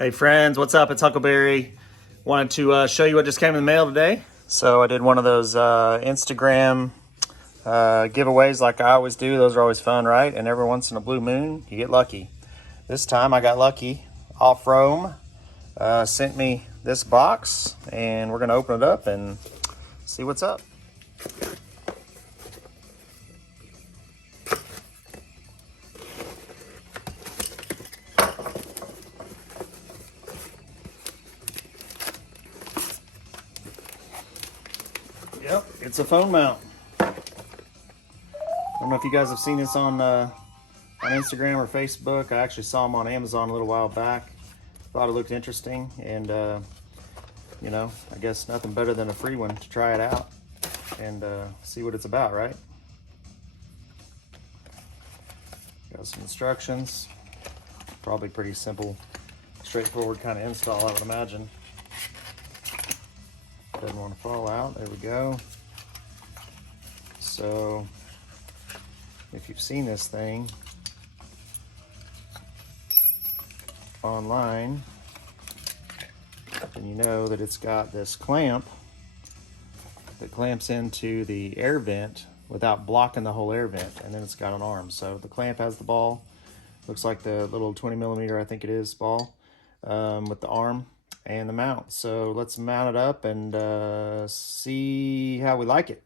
Hey friends, what's up? It's Huckleberry. Wanted to show you what just came in the mail today. So I did one of those Instagram giveaways like I always do. Those are always fun, right? And every once in a blue moon, you get lucky. This time I got lucky. Offroam sent me this box, and we're going to open it up and see what's up. Yep, it's a phone mount. I don't know if you guys have seen this on Instagram or Facebook. I actually saw them on Amazon a little while back. Thought it looked interesting, and you know, I guess nothing better than a free one to try it out and see what it's about, right? Got some instructions. Probably pretty simple, straightforward kind of install, I would imagine. Doesn't want to fall out. There we go. So if you've seen this thing online, then you know that it's got this clamp that clamps into the air vent without blocking the whole air vent, and then it's got an arm. So the clamp has the ball, looks like the little 20 millimeter, I think it is, ball, with the arm and the mount. So let's mount it up and see how we like it.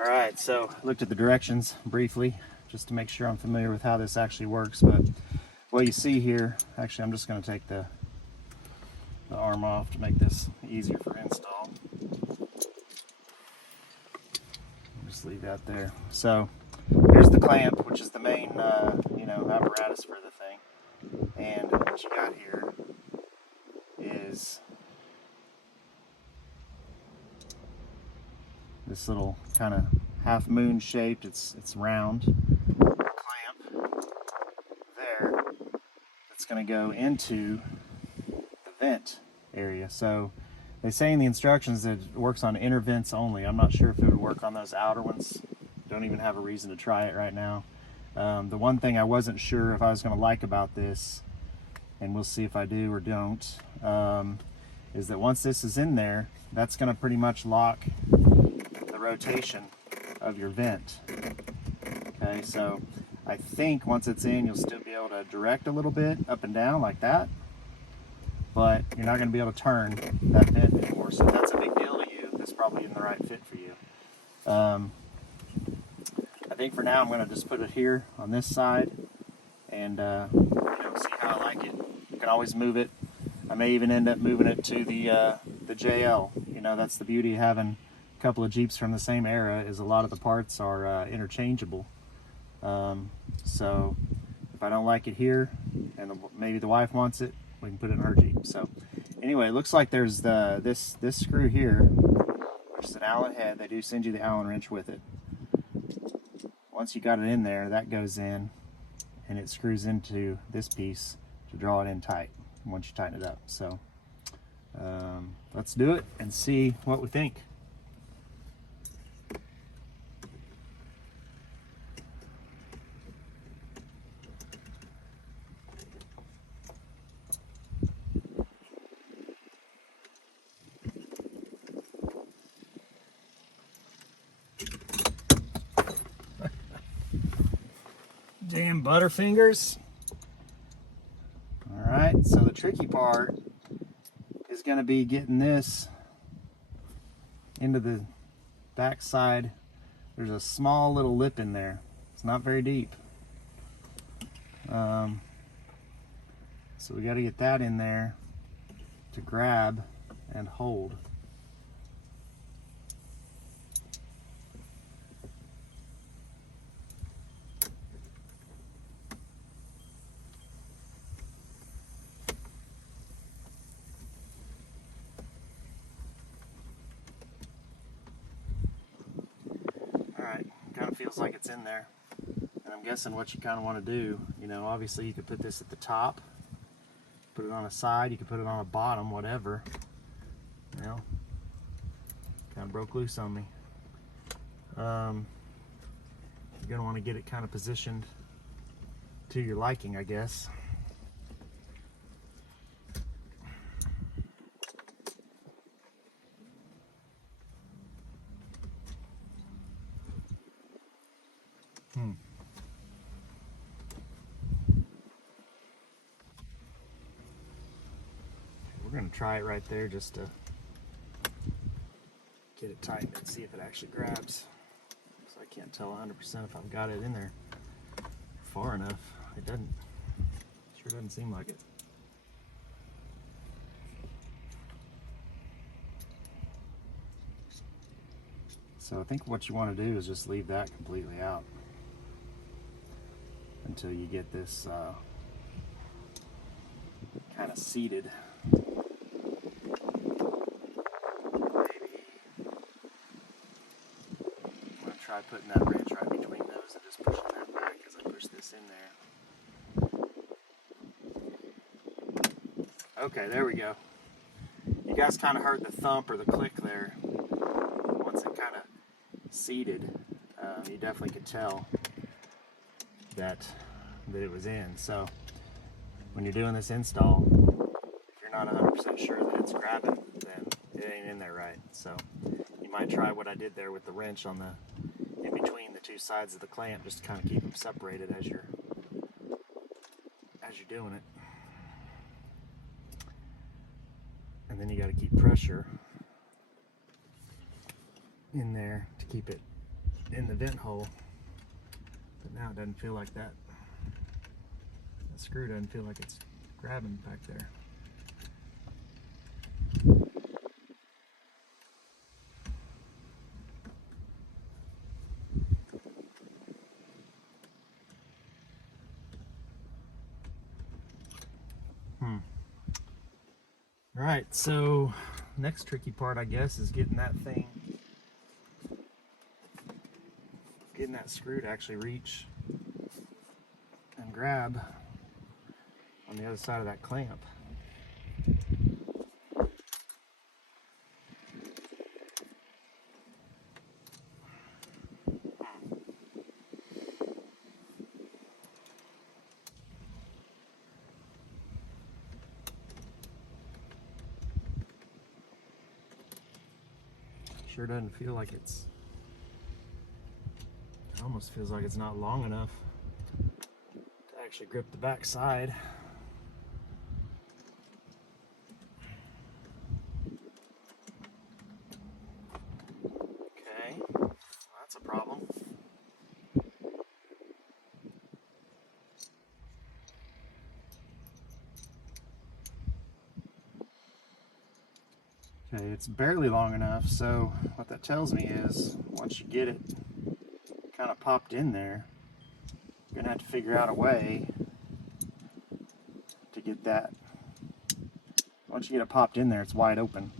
All right, so I looked at the directions briefly just to make sure I'm familiar with how this actually works. But what you see here, actually I'm just going to take the arm off to make this easier for install. Just leave that there. So here's the clamp, which is the main you know, apparatus for the thing. And what you got here is this little kind of half moon shaped, it's round clamp there that's going to go into the vent area. So they say in the instructions that it works on inner vents only. I'm not sure if it would work on those outer ones. Don't even have a reason to try it right now. The one thing I wasn't sure if I was going to like about this, and we'll see if I do or don't, is that once this is in there, that's going to pretty much lock the rotation of your vent. Okay, so I think once it's in, you'll still be able to direct a little bit up and down like that, but you're not going to be able to turn that vent anymore. So if that's a big deal to you, this probably isn't the right fit for you. I think for now I'm going to just put it here on this side and you know, see how I like it. You can always move it. I may even end up moving it to the JL. You know, that's the beauty of having a couple of Jeeps from the same era, is a lot of the parts are interchangeable. So if I don't like it here and maybe the wife wants it, we can put it in her Jeep. So anyway, it looks like there's this screw here, which is an Allen head. They do send you the Allen wrench with it. Once you got it in there, that goes in and it screws into this piece to draw it in tight once you tighten it up. So let's do it and see what we think. Damn Butterfingers. All right, so the tricky part is going to be getting this into the back side. There's a small little lip in there. It's not very deep. So we got to get that in there to grab and hold. Kind of feels like it's in there, and I'm guessing what you kind of want to do, you know, obviously you could put this at the top, put it on a side, you could put it on a bottom, whatever. You know, kind of broke loose on me. You're going to want to get it kind of positioned to your liking, I guess. We're going to try it right there just to get it tightened and see if it actually grabs. So I can't tell 100% if I've got it in there far enough. It doesn't. Sure doesn't seem like it. So I think what you want to do is just leave that completely out until you get this kind of seated. Maybe I'm going to try putting that wrench right between those and just pushing that back as I push this in there. Okay, there we go. You guys kind of heard the thump or the click there. Once it kind of seated, you definitely could tell that it was in. So when you're doing this install, if you're not 100% sure that it's grabbing, then it ain't in there right. So you might try what I did there with the wrench on the in between the two sides of the clamp, just to kind of keep them separated as you're doing it. And then you got to keep pressure in there to keep it in the vent hole. But now it doesn't feel like that. The screw doesn't feel like it's grabbing back there. All right, so next tricky part, I guess, is getting that screw to actually reach and grab on the other side of that clamp. Sure doesn't feel like it almost feels like it's not long enough to actually grip the back side. Okay, well, that's a problem. Okay, it's barely long enough, so what that tells me is once you get it kind of popped in there, you're gonna have to figure out a way to get that. Once you get it popped in there, it's wide open,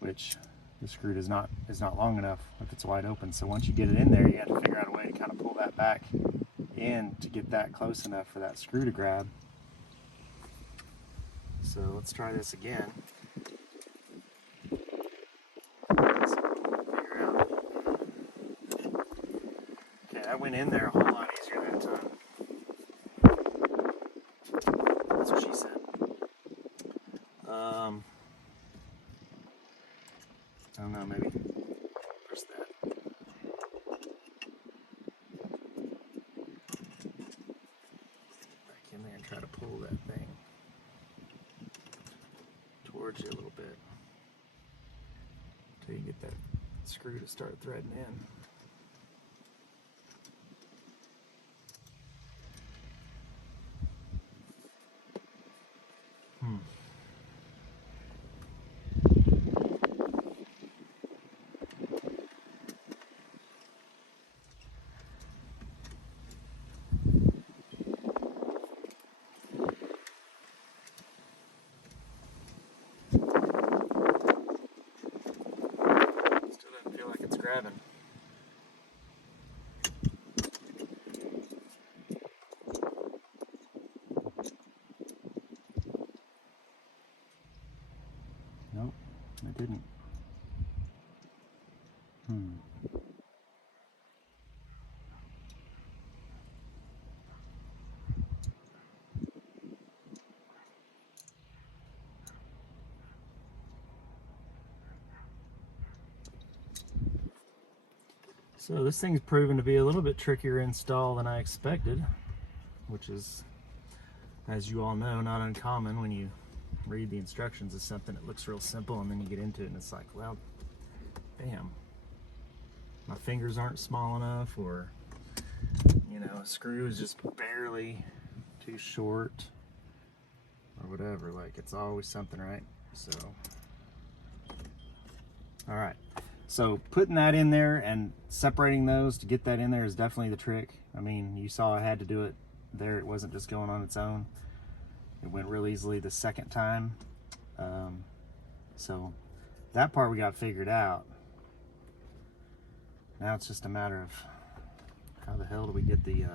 which the screw is not long enough if it's wide open. So once you get it in there, you have to figure out a way to kind of pull that back in to get that close enough for that screw to grab. So let's try this again. That went in there a whole lot easier that time. That's what she said. I don't know, maybe press that. Back in there and try to pull that thing towards you a little bit until you get that screw to start threading in. Still doesn't feel like it's grabbing. Nope, it didn't. So this thing's proven to be a little bit trickier install than I expected, which is, as you all know, not uncommon when you read the instructions of something that looks real simple and then you get into it and it's like, well, bam, my fingers aren't small enough, or you know, a screw is just barely too short or whatever. Like, it's always something, right? So all right, so putting that in there and separating those to get that in there is definitely the trick. I mean, you saw I had to do it there. It wasn't just going on its own. It went real easily the second time. So that part we got figured out. Now it's just a matter of how the hell do we get the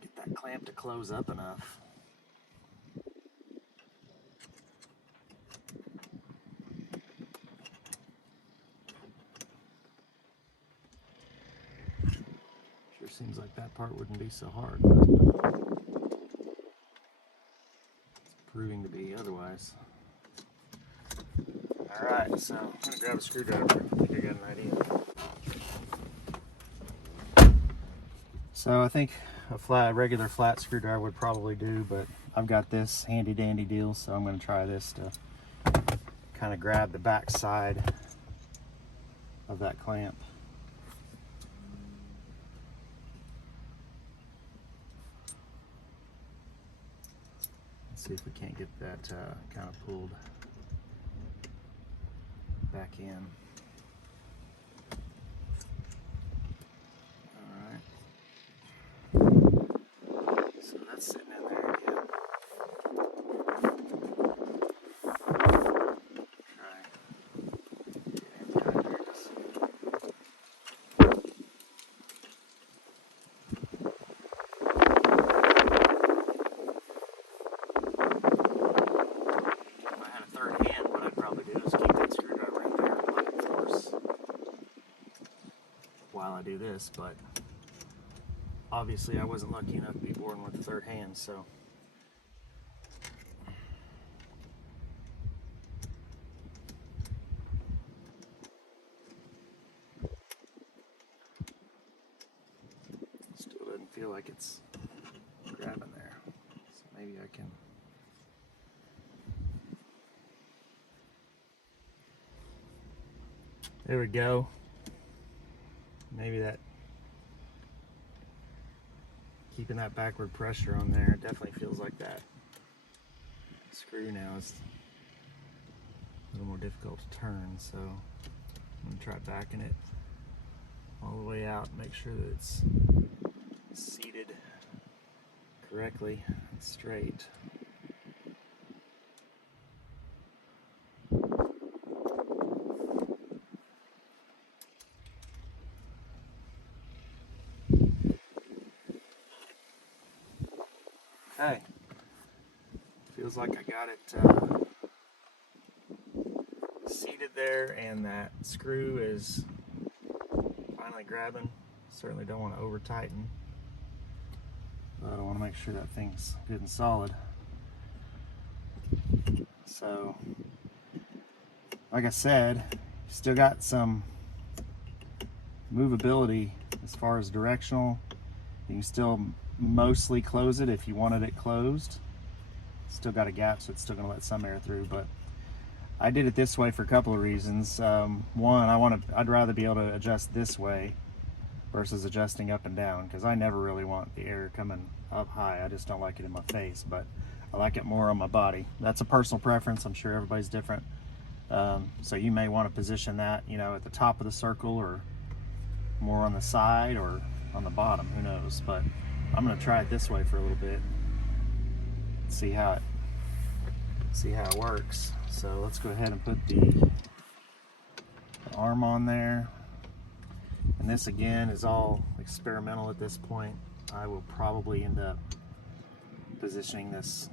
get that clamp to close up enough. Sure seems like that part wouldn't be so hard, but it's proving to be otherwise. Alright, so I'm going to grab a screwdriver. I think I got an idea. So I think a regular flat screwdriver would probably do, but I've got this handy dandy deal, so I'm going to try this to kind of grab the back side of that clamp. Let's see if we can't get that kind of pulled back in. Alright. So that's sitting in there again. Try get in behind there just. If I had a third hand, what I'd probably do is keep that screwdriver in there, of course, while I do this, but obviously I wasn't lucky enough to be born with a third hand, so still doesn't feel like it's grabbing there. So maybe I can. There we go. Maybe that, keeping that backward pressure on there, definitely feels like that screw now is a little more difficult to turn, so I'm going to try backing it all the way out and make sure that it's seated correctly and straight. Okay, feels like I got it seated there, and that screw is finally grabbing. Certainly don't want to over tighten, but I want to make sure that thing's good and solid. So, like I said, still got some movability as far as directional. You can still mostly close it if you wanted it closed. Still got a gap, so it's still going to let some air through, but I did it this way for a couple of reasons. One, I'd rather be able to adjust this way versus adjusting up and down, because I never really want the air coming up high. I just don't like it in my face, but I like it more on my body. That's a personal preference. I'm sure everybody's different. So you may want to position that, you know, at the top of the circle, or more on the side, or on the bottom, who knows. But I'm going to try it this way for a little bit, see how it works. So let's go ahead and put the arm on there. And this again is all experimental at this point. I will probably end up positioning this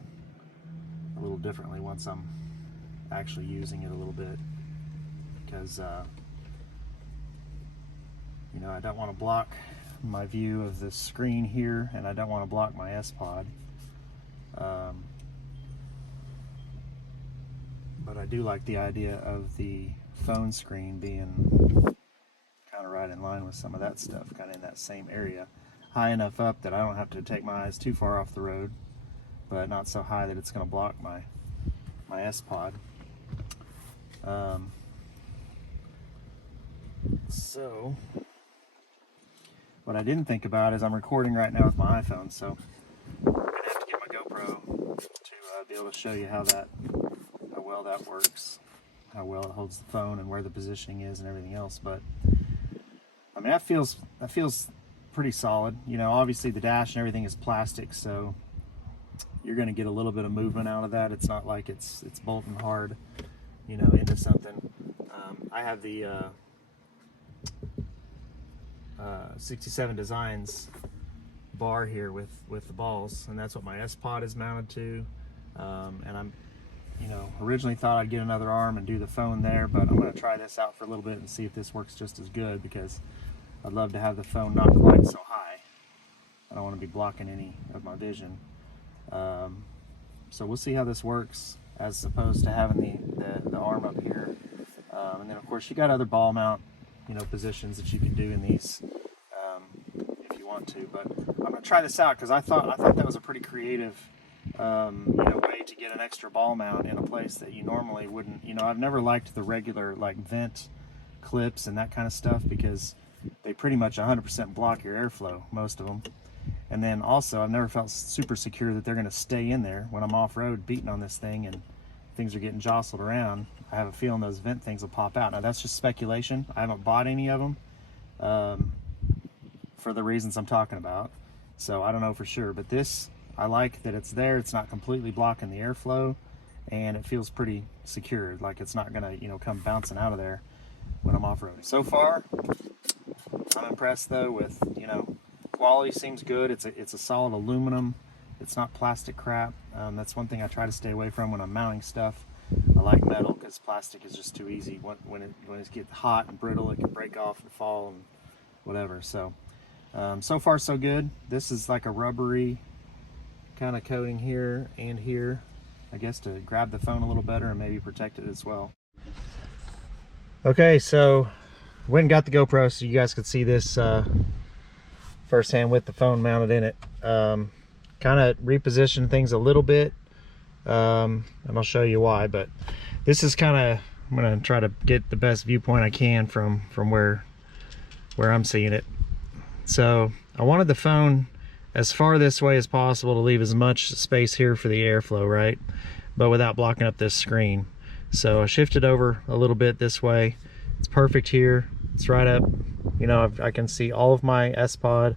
a little differently once I'm actually using it a little bit, because you know, I don't want to block my view of the screen here, and I don't want to block my S-Pod. But I do like the idea of the phone screen being kind kind of right in line with some of that stuff, kind of in that same area. High enough up that I don't have to take my eyes too far off the road, but not so high that it's going to block my S-Pod. So what I didn't think about is I'm recording right now with my iPhone, so I'm going to have to get my GoPro to be able to show you how well that works, how well it holds the phone and where the positioning is and everything else. But I mean, that feels pretty solid. You know, obviously the dash and everything is plastic, so you're going to get a little bit of movement out of that. It's not like it's bolting hard, you know, into something. I have the 67 Designs bar here with the balls, and that's what my S-Pod is mounted to. And I'm, you know, originally thought I'd get another arm and do the phone there, but I'm going to try this out for a little bit and see if this works just as good, because I'd love to have the phone not quite so high. I don't want to be blocking any of my vision. So we'll see how this works as opposed to having the arm up here. And then of course you got other ball mount, you know, positions that you can do in these if you want to. But I'm gonna try this out because I thought that was a pretty creative you know, way to get an extra ball mount in a place that you normally wouldn't. You know, I've never liked the regular like vent clips and that kind of stuff because they pretty much 100% block your airflow, most of them. And then also I've never felt super secure that they're going to stay in there when I'm off-road beating on this thing and things are getting jostled around. I have a feeling those vent things will pop out. Now that's just speculation. I haven't bought any of them for the reasons I'm talking about, so I don't know for sure. But this, I like that it's there. It's not completely blocking the airflow, and it feels pretty secured, like it's not going to, you know, come bouncing out of there when I'm off-roading. So far I'm impressed though with, you know, quality seems good. It's a solid aluminum. It's not plastic crap. That's one thing I try to stay away from when I'm mounting stuff. I like metal because plastic is just too easy. When it gets hot and brittle, it can break off and fall and whatever. So so far so good. This is like a rubbery kind of coating here and here, I guess, to grab the phone a little better and maybe protect it as well. Okay, so went and got the GoPro so you guys could see this firsthand with the phone mounted in it. Kind of reposition things a little bit, and I'll show you why. But this is kind of, I'm gonna try to get the best viewpoint I can from where I'm seeing it. So I wanted the phone as far this way as possible to leave as much space here for the airflow, right, but without blocking up this screen. So I shifted over a little bit this way. It's perfect here. It's right up, you know, I can see all of my S-Pod,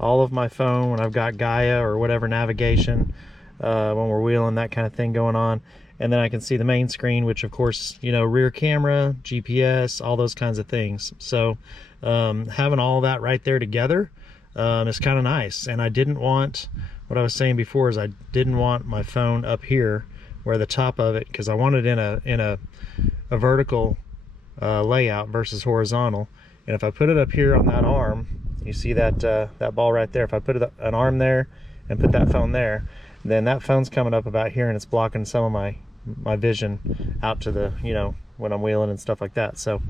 all of my phone when I've got Gaia or whatever navigation, when we're wheeling, that kind of thing going on. And then I can see the main screen, which of course, you know, rear camera, GPS, all those kinds of things. So having all that right there together is kind of nice. And I didn't want, what I was saying before is I didn't want my phone up here where the top of it, because I wanted in a vertical layout versus horizontal. And if I put it up here on that arm, you see that that ball right there, if I put an arm there and put that phone there, then that phone's coming up about here and it's blocking some of my vision out to the, you know, when I'm wheeling and stuff like that. So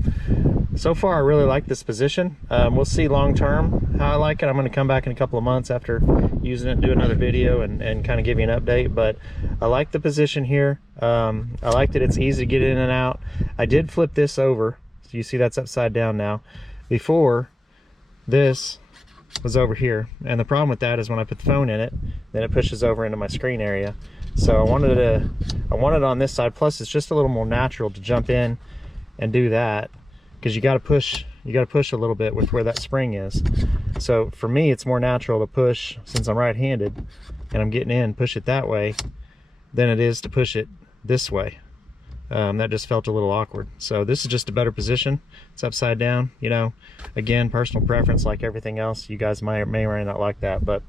far I really like this position. We'll see long term how I like it. I'm going to come back in a couple of months after using it and do another video and kind of give you an update. But I like the position here. I like that it's easy to get in and out. I did flip this over, so you see that's upside down now. Before, this was over here, and the problem with that is when I put the phone in it, then it pushes over into my screen area. So I wanted it on this side. Plus it's just a little more natural to jump in and do that, because you got to push a little bit with where that spring is. So for me, it's more natural to push, since I'm right-handed and I'm getting in, push it that way than it is to push it this way. That just felt a little awkward. So this is just a better position. It's upside down, you know. Again, personal preference, like everything else. You guys may or may not like that, but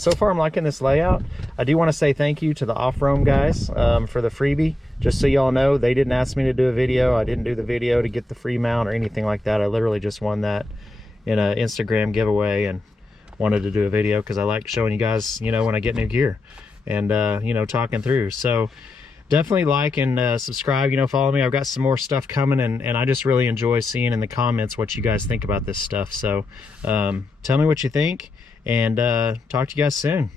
so far I'm liking this layout. I do want to say thank you to the Offroam guys for the freebie. Just so y'all know, they didn't ask me to do a video. I didn't do the video to get the free mount or anything like that. I literally just won that in an Instagram giveaway and wanted to do a video because I like showing you guys, you know, when I get new gear and you know, talking through. So definitely like and subscribe, you know, follow me. I've got some more stuff coming, and I just really enjoy seeing in the comments what you guys think about this stuff. So tell me what you think, and talk to you guys soon.